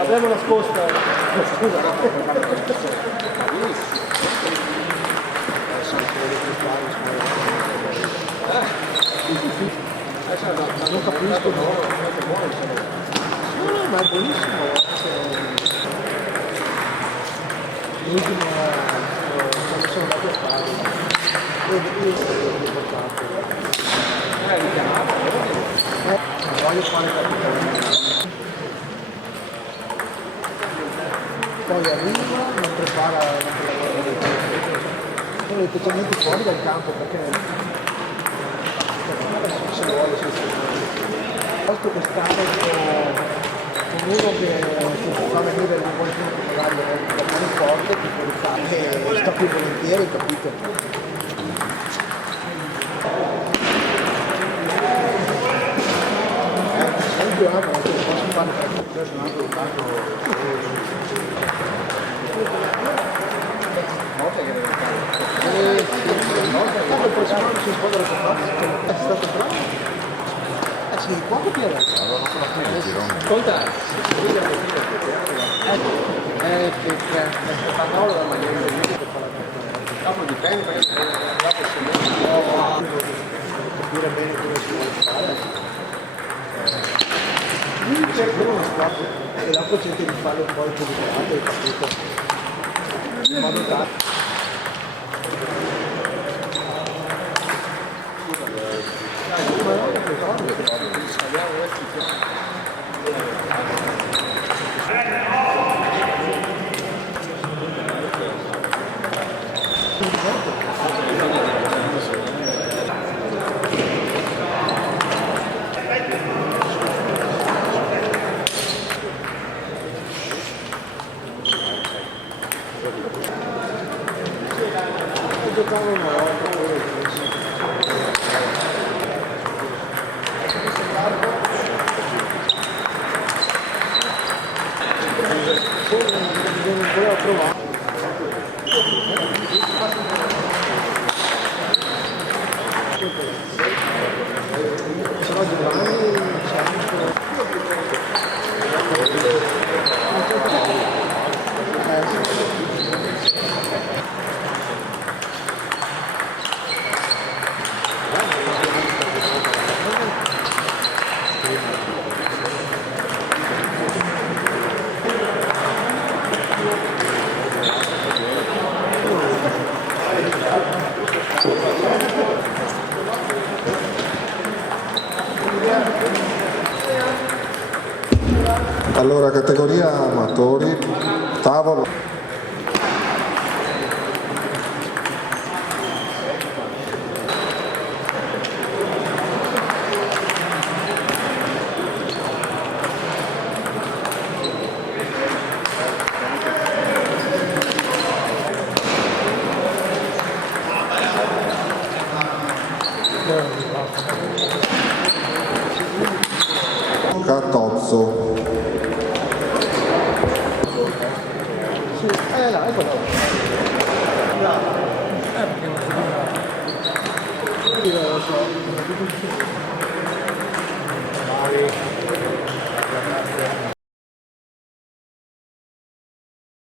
Abbiamo nascosta. Scusa. Non capisco, no? No, ma è buonissimo. L'ultimo quando sono andato a fare. Io ho portato. Mi chiamava? Non voglio fare capitale. Poi arriva, non prepara, sono specialmente fuori dal campo perché se lo vuole posto quest'anno con uno che fa venire il qualcuno che magari è più forte, che può fare, sta più volentieri, capito? Anche non posso fare perché un altro il prossimo anno si squadra è stato bravo. Sì, quanto più adesso? Ascolta, fa Paolo la maniera di dopo dipende, dopo se non capire bene come si vuole fare. C'è uno squadra e dopo cerchi di farlo un po' equilibrato, capito? In modo tale. Giocavo una volta, bisogna provare. Se no Giovanni Allora, categoria amatori, tavolo. Sì, no, eccolo.